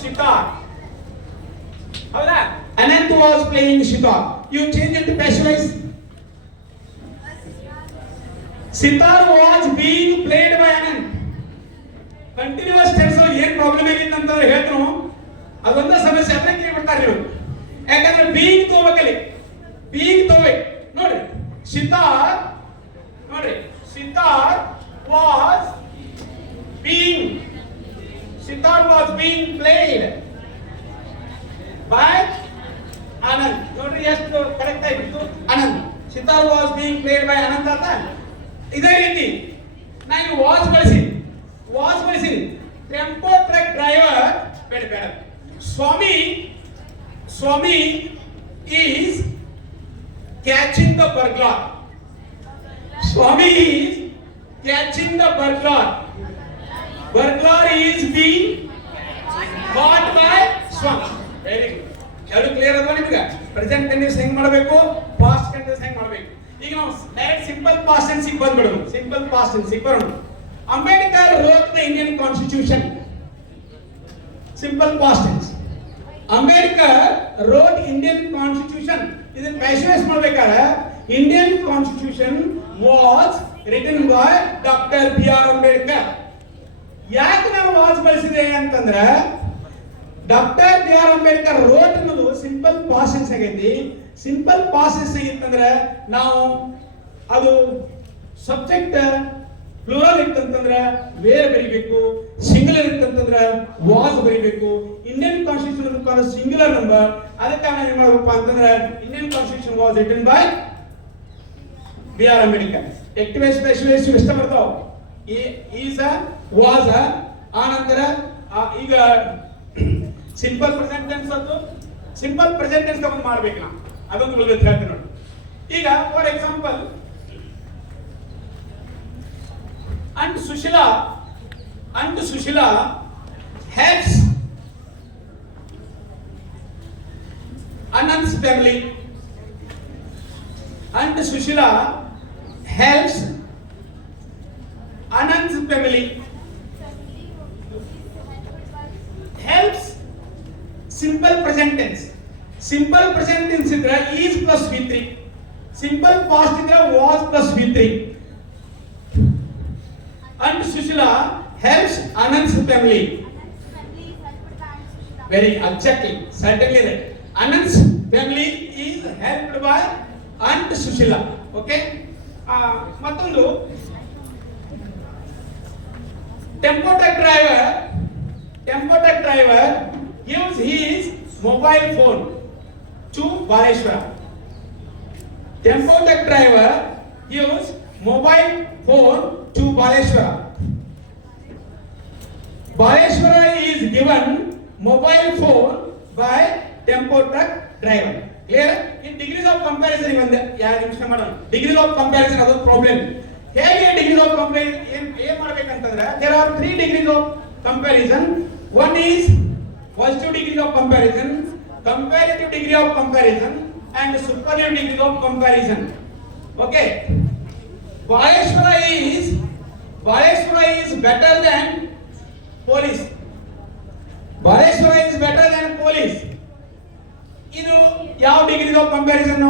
sitar. Anant was playing sitar. You change into passive voice. Sitar was being played by Anant. Continuous tense lo ಏನು ಪ್ರಾಬ್ಲಮ್ ಆಗಿತ್ತು ಅಂತ ಹೇಳ್ತನು ಅದೊಂದ ಸಮಸ್ಯೆ ಅದಕ್ಕೆ ಕೇಳ್ಬಿಡ್ತಾರೆ ನೀವು ಯಾಕಂದ್ರೆ ಬೀಯಿಂಗ್ ತಗೋಬೇಕಲ್ಲಿ ಬೀಯಿಂಗ್ ತಗೋಬೇಕು ನೋಡ್ರಿ ಸಿತಾರ್ ನೋಡ್ರಿ sitar was being played by Anand ನೋಡ್ರಿ ಎಷ್ಟು ಕರೆಕ್ಟ್ ಆಗಿತ್ತು Anand sitar was being played by Anand ಅಂತ ಇದೇ ರೀತಿ ನಾನು ವಾಸ್ ಬಳಸಿ ಟೆಂಪೋ ಟ್ರಕ್ ಡ್ರೈವರ್ ಬೇಡ ಸ್ವಾಮಿ is catching the burglar. Swami is catching the burglar. Burglar is being caught by Swami. Very good. ಯಾರು ಕ್ಲಿಯರ್ ಅದ ನಿಮಗೆ ಪ್ರೆಸೆಂಟ್ ಟೆನ್ಸ್ ಹೆಂಗ್ ಮಾಡಬೇಕು ಪಾಸ್ಟ್ ಟೆನ್ಸ್ ಹೆಂಗ್ ಮಾಡಬೇಕು ಈಗ ನಾವು ಡೈರೆಕ್ಟ್ ಸಿಂಪಲ್ ಪಾಸ್ಟ್ ಟೆನ್ಸ್ ಗೆ ಬಂದ್ಬಿಡೋಣ ಸಿಂಪಲ್ ಪಾಸ್ಟ್ ಟೆನ್ಸ್ ಗೆ ಬರೋಣ Ambedkar wrote the Indian Constitution. Simple past tense. Ambedkar wrote Indian Constitution. ಇದನ್ನ ಪ್ಯಾಸಿವ್ ಮಾಡಬೇಕಾದ್ರೆ Indian Constitution was written by Dr. B.R. Ambedkar. ಯಾಕೆ ನಾವು ವಾಸ್ ಬಳಸಿದೆ ಅಂತಂದ್ರೆ ಡಾಕ್ಟರ್ B.R. Ambedkar wrote ಅನ್ನೋದು ಸಿಂಪಲ್ ಪಾಸ್ಟ್ ಟೆನ್ಸ್ ಆಗೈತಿ ಸಿಂಪಲ್ ಪಾಸ್ಟ್ ಟೆನ್ಸ್ ಆಗಿತ್ತಂದ್ರೆ ನಾವು ಅದು ಸಬ್ಜೆಕ್ಟ್ ಪ್ಲೂರಲ್ ಇತ್ತಂತಂದ್ರೆ ವೇರ್ ಬರೀಬೇಕು ಸಿಂಗುಲರ್ ಇತ್ತಂತಂದ್ರೆ ವಾಸ್ ಬರೀಬೇಕು ಇಂಡಿಯನ್ ಕಾನ್ಸ್ಟಿಟ್ಯೂಷನ್ ಅನ್ನೋ ಸಿಂಗುಲರ್ ನಂಬರ್ ಅದಕ್ಕೆ ನಾವು ಏನು ಮಾಡಬೇಕು ಅಂತಂದ್ರೆ Indian constitution was written by B.R. Ambedkar. Active special ಇಷ್ಟ ಬರ್ತಾವ ಈಸ್ ವಾಸ್ ಆನಂತರ ಈಗ ಸಿಂಪಲ್ ಪ್ರೆಸೆಂಟ್ ಟೆನ್ಸ್ ಅದು ಸಿಂಪಲ್ ಪ್ರೆಸೆಂಟ್ ಟೆನ್ಸ್ ತಗೊಂಡು ಮಾಡ್ಬೇಕು ನಾವು ಅದೊಂದು ಉಳಿದ ಹೇಳ್ತೀನಿ ನೋಡಿ ಈಗ for example and Sushila helps Anand's family and Sushila helps Anand's family helps simple present tense ಇದ್ರೆ is plus V3 simple past ಇದ್ರೆ was plus V3 and Sushila helps Anand's family. Very exactly, certainly right. Anand's family is helped by Aunt Sushila. Okay. ಮತ್ತೊಂದು tempo truck driver gives his mobile phone to Baleshwara. Tempo truck driver gives mobile phone to Baleshwara. Baleshwara is given mobile phone by tempo truck driver. Clear? In degrees of comparison even degrees of comparison adu problem. ಹೇಗೆ degrees of comparison ಏನು ಮಾಡಬೇಕಂತಂದ್ರೆ there are 3 degrees of comparison. One is positive degree of comparison, comparative degree of comparison and superlative degree of comparison. Okay. Baleshwara is better than police. Baleshwara is better than police. ಇದು ಯಾವ degree of comparison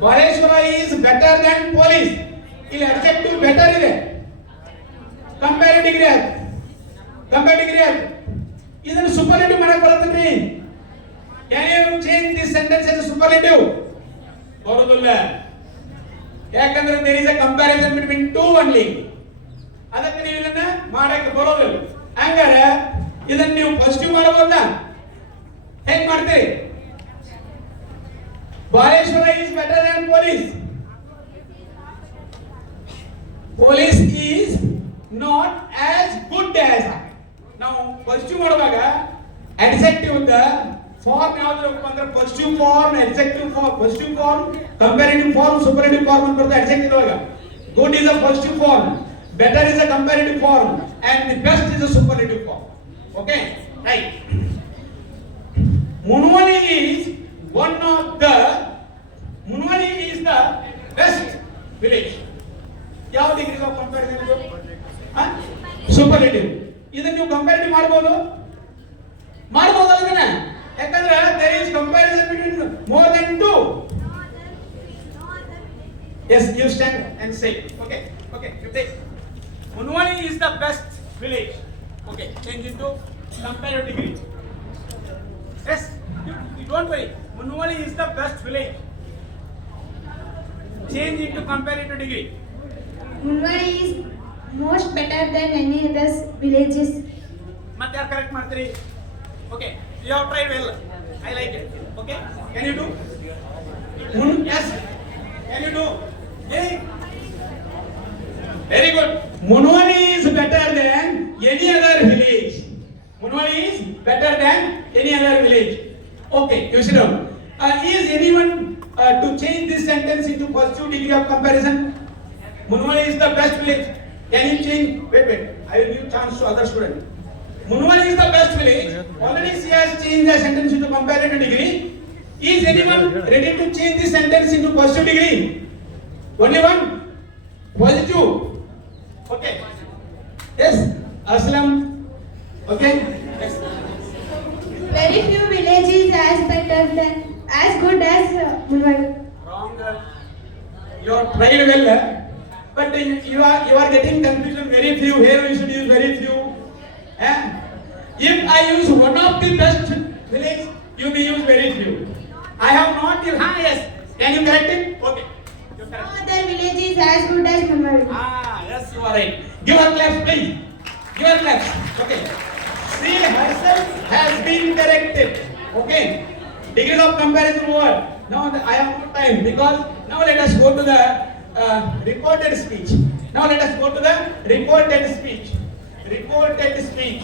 Baleshwara is better than police. ಇಲ್ಲಿ adjective better ಇದೆ comparative degree ಇದನ್ನು superlative ಮಾಡಕ್ಕೆ ಬರುತ್ತೇನ್ರಿ can you change this sentence as a superlative ಬರೋದಿಲ್ಲ ಯಾಕಂದ್ರೆ there is a comparison between two only ಅದಕ್ಕೆ ನೀವು ಇದನ್ನ ಮಾಡಕ್ಕೆ ಬರೋದಿಲ್ಲ ಹಂಗಾರೆ ಇದನ್ನ ನೀವು ಪಾಸಿಟಿವ್ ಮಾಡಬಹುದಾ ಹೇಗೆ ಮಾಡ್ತೀರಿ Baleshwara is better than police. Police is not as good as. Now positive ಮಾಡುವಾಗ adjective the form ಯಾವುದು ಅಂದ್ರೆ positive form adjective form positive form comparative form superlative form ಅಂತ ಬರುತ್ತೆ adjective ಒಳಗ good is a positive form better is a comparative form and the best is a superlative form. Okay, right. Munwali is the best village. ಯಾವ degree of comparison ಇದು superlative. ಇದನ್ನ ನೀವು ಕಂಪ್ಯಾರಿಟಿವ್ ಮಾಡಬಹುದು ಮಾಡಬಹುದಲ್ಲ ಯಾಕಂದ್ರೆ there is comparison between more than two. Yes, you stand and say okay you take Munwali is the best village. Okay, change into comparative degree. Yes, you don't worry. Munwali is the best village. Change into comparative degree. Munwali is most better than any other villages. ಮತ್ತೆ ಯಾರು ಕರೆಕ್ಟ್ ಮಾಡ್ತೀರಿ? Okay, you have tried well. I like it. Okay, can you do? Yes, can you do? Hey, very good. Munwali is better than any other village. Munwali is better than any other village. Okay, you sit down. Is anyone to change this sentence into positive degree of comparison? Munwali is the best village. Can you change? Wait. I will give chance to other student. Munwali is the best village. Already she has changed the sentence into comparative degree. Is anyone ready to change this sentence into positive degree? Only one. Positive. Okay. Yes. Aslam. Okay. Yes. Very few villages as good as Munwali. Wrong. You are tried well, but you are getting confusion. Very few. Here we should use very few. If I use one of the best village, you may use very few. I have not used. Yes. Can you correct it? Okay. You No correct. other village is as good as Munwali. Yes, you are right. Give her claps, please. Give her claps. Okay. She herself has been corrected. Okay. Degrees of comparison over. Now I have no time because now let us go to the reported speech. Now let us go to the reported speech. Reported speech.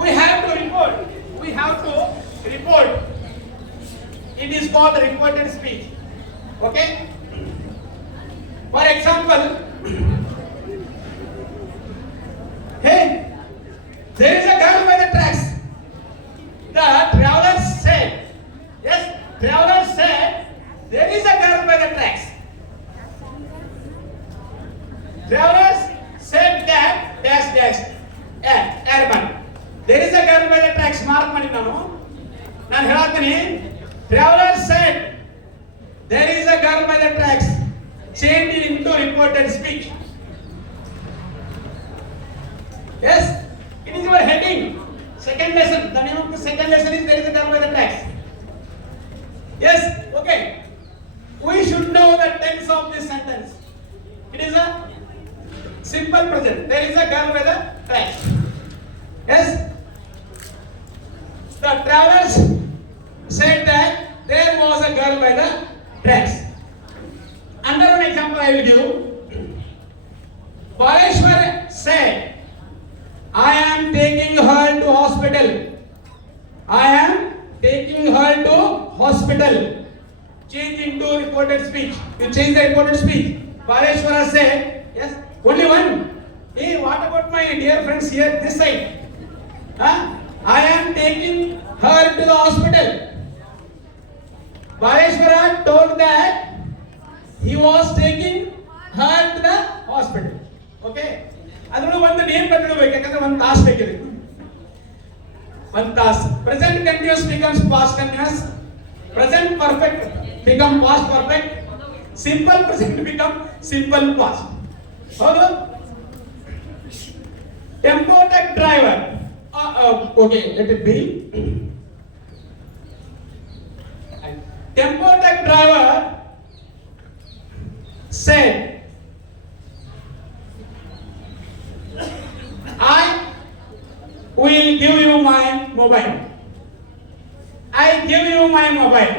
We have to report. We have to report. It is called reported speech. Okay? For example, hey, there is a girl by the tracks. The travelers said, yes, travelers said, there is a girl by the tracks. Travelers said that dash urban. There is a girl by the tracks. Mark ಮಾಡಿ ನಾನು ಹೇಳತ್ತೀನಿ. Travelers said there is a girl by the tracks. Change it into reported speech. Yes, it is your heading. Second lesson. The name of the second lesson is there is a girl by the tracks. Yes, okay. We should know the tense of this sentence. It is a simple present. There is a girl by the tracks. Yes. The travelers said that there was a girl by the tracks. Under one example I will give. Baleshwar said, I am taking her to hospital. I am taking her to hospital. Change into reported speech. You change the reported speech. Baleshwar said, yes, only one. Hey, what about my dear friends here this side? I am taking her to the hospital. Baleshwara told that he was taking her to the hospital. Okay? ಅದರೊಳಗೆ ಒಂದು ನೇಮ್ ಕಂಡುಹಿಡಬೇಕು ಯಾಕಂದ್ರೆ ಒಂದು ತಾಸ್ ಬೇಕಿದೆ. ಒಂದು ತಾಸ್. Present continuous becomes past continuous. Present perfect become past perfect. Simple present become simple past. ಹೌದು? Tempo truck driver. Okay, let it be. Tempo truck driver said, I will give you my mobile. I give you my mobile.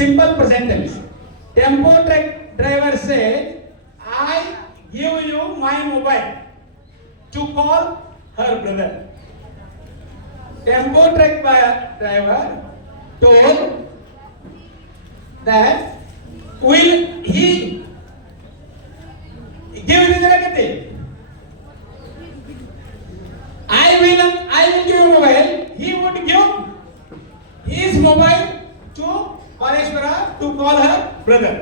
Simple present tense. Tempo truck driver said, I give you my mobile to call her brother. Tempo truck driver told that will he give the I will give you mobile. He would give his mobile to Pareshwara to call her brother.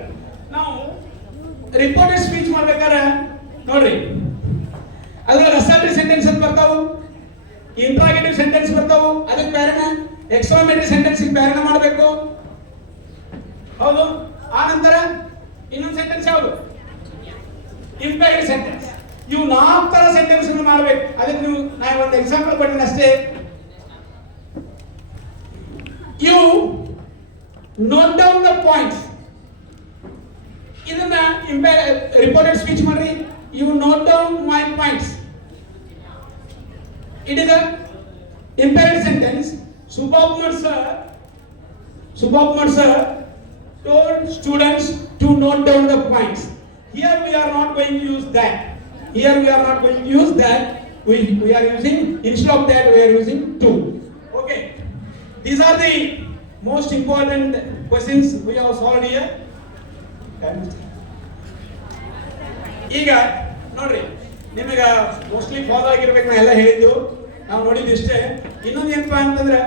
Now reported speech ಮಾಡ್ಬೇಕಾದ್ರೆ ನೋಡ್ರಿ ಅದ್ರಲ್ಲಿ assertive sentence ಅಂತ ಬರ್ತಾವು, interrogative sentence ಬರ್ತಾವು, ಅದಕ್ಕೆ ಪ್ಯಾರನ ಎಕ್ಸ್ಕ್ಲಾಮೇಟರಿ ಸೆಂಟೆನ್ಸ್ ಪ್ಯಾರನ ಮಾಡಬೇಕು. ಹೌದು. ಆ ನಂತರ ಇನ್ನೊಂದು ಸೆಂಟೆನ್ಸ್ ಯಾವುದು? Impaired sentence. ಇವು 4 ತರ ಸೆಂಟೆನ್ಸ್ ಮಾಡಬೇಕು. ಅದಕ್ಕೆ ನೀವು ನಾನು ಒಂದು ಎಕ್ಸಾಂಪಲ್ ಕೊಡ್ತೀನಿ ಅಷ್ಟೇ. You note down the points. ಇದನ್ನ ರಿಪೋರ್ಟೆಡ್ ಸ್ಪೀಚ್ ಮಾಡ್ರಿ. You note down my points. It is a imperative sentence. Subhakumar sir told students to note down the points. Here we are not going to use that. Here we are not going to use that. We are using, instead of that we are using to. Okay. These are the most important questions we have solved here. ಈಗ ನೋಡ್ರಿ, ನಿಮಗೆ mostly follow ಆಗಿರ್ಬೇಕು. ನಾ ಎಲ್ಲ ಹೇಳಿದ್ದು ನಾವು ನೋಡಿದ್ದು ಇಷ್ಟೇ. ಇನ್ನೊಂದು ಏನಪ್ಪ ಅಂತಂದ್ರೆ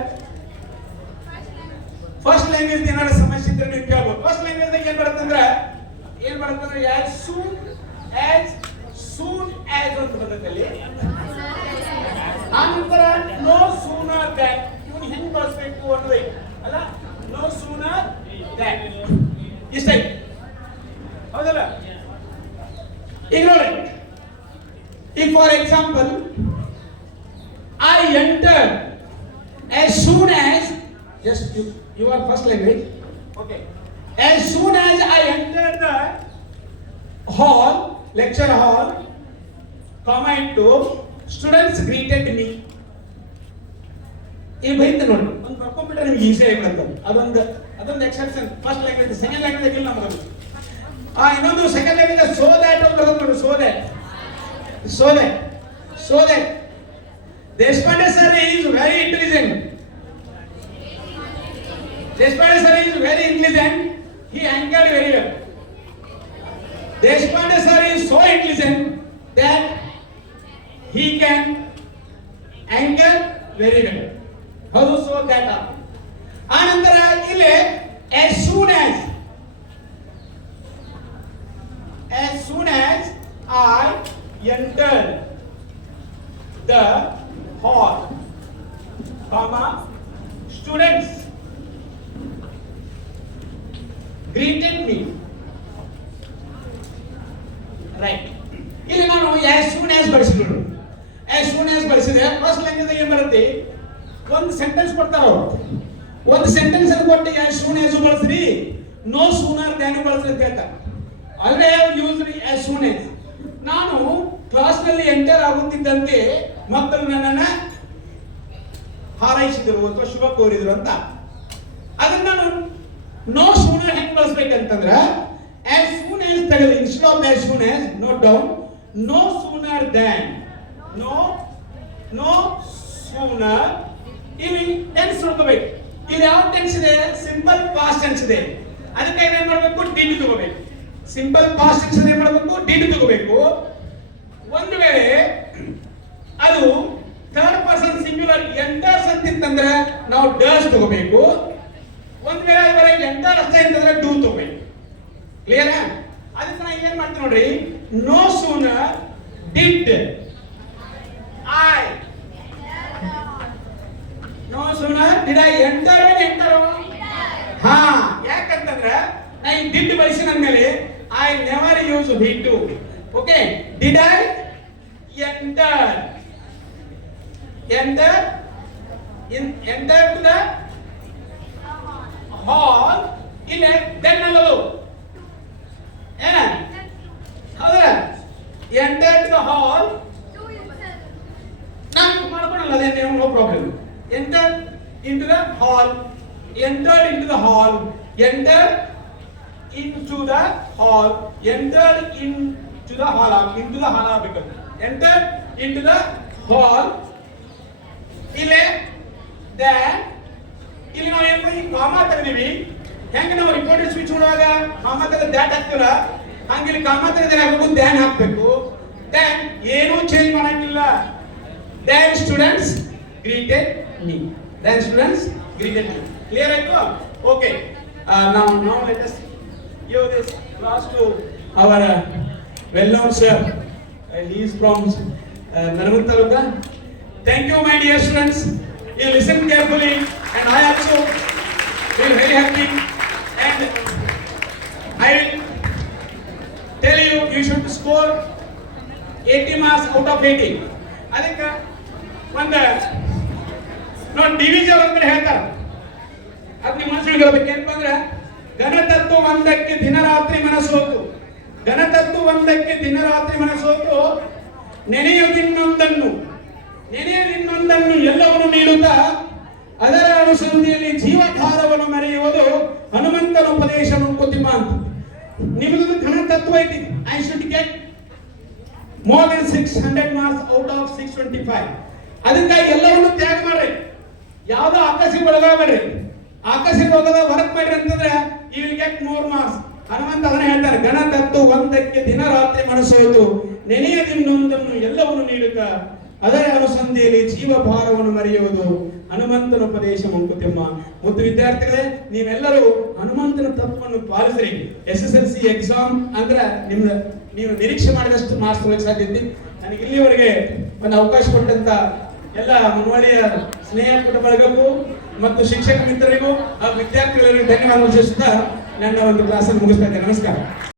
ಫಸ್ಟ್ ಲ್ಯಾಂಗ್ವೇಜ್ ಏನಾದ್ರು ಸಮಸ್ಯೆ ಇದ್ರೆ ನೀವು ಕೇಳ್ಬೋದು. ಫಸ್ಟ್ ಲ್ಯಾಂಗ್ವೇಜ್ ಏನ್ ಬರುತ್ತಂದ್ರೆ as soon as ಅಂತ ಬರುತ್ತೆ ಅಲ್ಲಿ. ಆ ನಂತರ no sooner than ಇವನು ಹೆಂಗ್ ಬಳಸಬೇಕು ಅನ್ನೋದು ಅಲ್ಲ. no sooner than ಇಷ್ಟೇ, ಹೌದಲ್ಲ? ಈಗ ನೋಡಿ, ಈಗ for example I entered as soon as, just your first language, okay, as soon as I entered the hall, lecture hall, comma into students greeted me. ಇಲ್ಲಿ ಬೈತೆ ನೋಡಿ, ಒಂದು ಬರ್ಕೊಂಡ್ಬಿಟ್ರೆ ನಿಮ್ಗೆ ಈಸಿ ಆಗಿಬಿಡುತ್ತೆ. ಅದೊಂದು exception. First language. Second language ಇಲ್ಲ ನಮಗೆ. ಇನ್ನೊಂದು ಸೆಕೆಂಡ್ ಲ್ಯಾಂಗ್ವೇಜ್ ಸೋ ದ್ಯಾಟ್ ಅಂತ ಬರುತ್ತೆ ನೋಡಿ. so that Deshpande sir is very intelligent. Deshpande sir is very intelligent. He anchored very well. Deshpande sir is so intelligent that he can anchor very well. How do so that up? Anandara ile as soon as I entered the hall, comma, students greeted me. Right. ಇಲ್ಲಿ ನಾನು as soon as ಬಳಸಿದ್ರು. as soon as ಬಳಸಿದೆ. First language ಏನು ಬರುತ್ತೆ? ಒಂದು ಸೆಂಟೆನ್ಸ್ ಕೊಡ್ತಾರೆ ಅವರು. ಒಂದು ಸೆಂಟೆನ್ಸ್ ಅನ್ನು ಕೊಟ್ಟು as soon as ಬಳಸ್ರಿ, no sooner than ಬಳಸ್ರಿ ಅಂತ ಹೇಳ್ತಾರೆ. Already I have used as soon as. ನಾನು ಕ್ಲಾಸ್ನಲ್ಲಿ ಎಂಟರ್ ಆಗುತ್ತಿದ್ದಂತೆ ಮಕ್ಕಳು ನನ್ನನ್ನು ಹಾರೈಸಿದರು ಅಥವಾ ಶುಭ ಕೋರಿದ್ರು ಅಂತ. ಅದನ್ನ ನಾನು ನೋ ಸೂನರ್ ಹೆಂಗ್ ಬಳಸ್ಬೇಕಂತಂದ್ರೆ as soon as ತೆಗೆದು instead of as soon as note down no sooner than no sooner. ಇಲ್ಲಿ ಟೆನ್ಸ್ ನೋಡ್ಕೋಬೇಕು. ಇಲ್ಲಿ ಯಾವ ಟೆನ್ಸ್ ಇದೆ? ಸಿಂಪಲ್ ಪಾಸ್ಟ್ ಟೆನ್ಸ್ ಇದೆ. ಅದಕ್ಕೆ ಏನ್ ಮಾಡಬೇಕು? ಡಿಡ್ ತಗೋಬೇಕು. ಸಿಂಪಲ್ ಪಾಸ್ಟ್ ಟೆನ್ಸ್ ಏನ್ ಮಾಡಬೇಕು? ಡಿಡ್ ತಗೋಬೇಕು. ಒಂದು ವೇಳೆ ಅದು ಥರ್ಡ್ ಪರ್ಸನ್ ಸಿಂಗ್ಯುಲರ್ ಎಂಟರ್ಸ್ ಅಂತಿತ್ತಂದ್ರೆ ನಾವು ಡಸ್ ತಗೋಬೇಕು. ಒಂದ್ ವೇಳೆ ಬರೀ ಎಂಟರ್ ಅಷ್ಟೇ ಅಂತಂದ್ರೆ ಡೂ ತಗೋಬೇಕು. ಕ್ಲಿಯರ್? ಅದಕ್ಕೆ ನಾನು ಏನ್ ಮಾಡ್ತೀನಿ ನೋಡ್ರಿ, no sooner did I enter. ಹಾ, ಯಾಕಂತಂದ್ರೆ ನಾ ಈ ಡಿಡ್ ಬಳಸಿ ನನ್ನ ಮೇಲೆ I never used to. Okay, did I enter to the hall. ಇಲ್ಲ then ಅನ್ನೋದು ಏನ? ಹೌದಾ? enter to the hall ನಾನು ಮಾಡ್ಕೊಳಲ್ಲ, ಅದೇನು no problem. enter into the hall, entered into the hall, entered into the hall, entered into the hall, into the hall ಆಗಬೇಕು. entered into the hall. ಇಲ್ಲಿ ಇಲ್ಲಿ ನಾವು ಏನು ಕಾಮಾ ತೆಗೆದಿವಿ. ಹೆಂಗೆ ನಾವು ರಿಪೋರ್ಟೆಡ್ ಸ್ಪೀಚ್ ಮಾಡುವಾಗ ಕಾಮಾ ತೆಗೆದು ದ್ಯಾಟ್ ಹಾಕ್ತೀವಲ್ಲ, ಹಂಗೆ ಇಲ್ಲಿ ಕಾಮಾ ತೆಗೆದ್ರೆ ಹಾಕಬೇಕು, ದ್ಯಾನ್ ಹಾಕಬೇಕು. ದ್ಯಾನ್ ಏನೂ ಚೇಂಜ್ ಮಾಡಂಗಿಲ್ಲ. Then students greeted me. Clear ಆಯ್ತು? Okay, now let us give this class to our well-known sir. He is from Nalgund Taluka. Thank you, my dear students. You listen carefully, and I also feel very happy. And I will tell you, you should score 80 marks out of 80. ಅದಕ್ಕೆ ಒಂದು ನೋಡಿ ಡಿವಿಜನ್ ಅಂತ ಹೇಳ್ತಾರೆ. ಅದು ನಿಮ್ಮ ಮನಸ್ಸಿಗೆ ಇರಬೇಕು. ಏನಪ್ಪ ಅಂದ್ರೆ ಘನತತ್ವ ಒಂದಕ್ಕೆ ದಿನರಾತ್ರಿ ಮನಸ್ಸೋತು, ಘನತತ್ವ ಒಂದಕ್ಕೆ ದಿನರಾತ್ರಿ ಮನಸ್ಸೋತು, ನೆನೆಯುವುದಿನ್ನೊಂದನ್ನು ಎಲ್ಲವನ್ನು ನೀಡುತ್ತಾ ಅದರ ಅನುಸಂಧಿಯಲ್ಲಿ ಜೀವಭಾರವನ್ನು ಮೆರೆಯುವುದು ಹನುಮಂತನ ಉಪದೇಶ ಮಂಕುತಿಮ್ಮ ಅಂತ. ನಿಮ್ಮದು ಘನತತ್ವ ಐತಿ. I should get more than 600 marks out of 625. ಅದಕ್ಕಾಗಿ ಎಲ್ಲವನ್ನು ತ್ಯಾಗ ಮಾಡ್ರಿ. ಯಾವ್ದೋ ಆಕರ್ಷಿಗೆ ಒಳಗಾಗಬೇಡ್ರಿ. ಆಕರ್ಷಿಗೆ ಹೋಗದ ವರ್ಕ್ ಮಾಡ್ರಿ ಅಂತಂದ್ರೆ you will get more marks. Hanumantha ಅದನ್ನ ಹೇಳ್ತಾರೆ, ಘನತತ್ವ ಒಂದಕ್ಕೆ ದಿನರಾತ್ರಿ ಮನಸ್ಸೋತು, ನೆನೆಯದಿನ್ನೊಂದನ್ನು ಎಲ್ಲವನ್ನು ನೀಡುತ್ತಾ ಅದರ ಅನುಸಂಧಿಯಲ್ಲಿ ಜೀವಭಾರವನ್ನು ಮರೆಯುವುದು ಹನುಮಂತನ ಉಪದೇಶ ಮಂಕುತಿಮ್ಮ. ಮತ್ತು ವಿದ್ಯಾರ್ಥಿಗಳೇ, ನೀವೆಲ್ಲರೂ ಹನುಮಂತನ ತತ್ವವನ್ನು ಪಾಲಿಸ್ರಿ. SSLC ಎಕ್ಸಾಮ್ ಅಂದ್ರೆ ನೀವು ನಿರೀಕ್ಷೆ ಮಾಡಿದಷ್ಟು ಮಾರ್ಕ್ಸ್ ತಗೊಳ್ಳಕ್ಕೆ ಸಾಧ್ಯತೆ. ನನಗೆ ಇಲ್ಲಿವರೆಗೆ ಒಂದು ಅವಕಾಶ ಕೊಟ್ಟಂತ ಎಲ್ಲ ಮುನ್ವಳಿಯ ಸ್ನೇಹ ಕುಟುಂಬಗಳಿಗೂ ಮತ್ತು ಶಿಕ್ಷಕ ಮಿತ್ರರಿಗೂ ಹಾಗೂ ವಿದ್ಯಾರ್ಥಿಗಳಿಗೂ ಧನ್ಯವಾದ ಸೂಚಿಸುತ್ತಾ ನನ್ನ ಒಂದು ಕ್ಲಾಸನ್ನು ಮುಗಿಸ್ತಾ ಇದ್ದೇನೆ. ನಮಸ್ಕಾರ.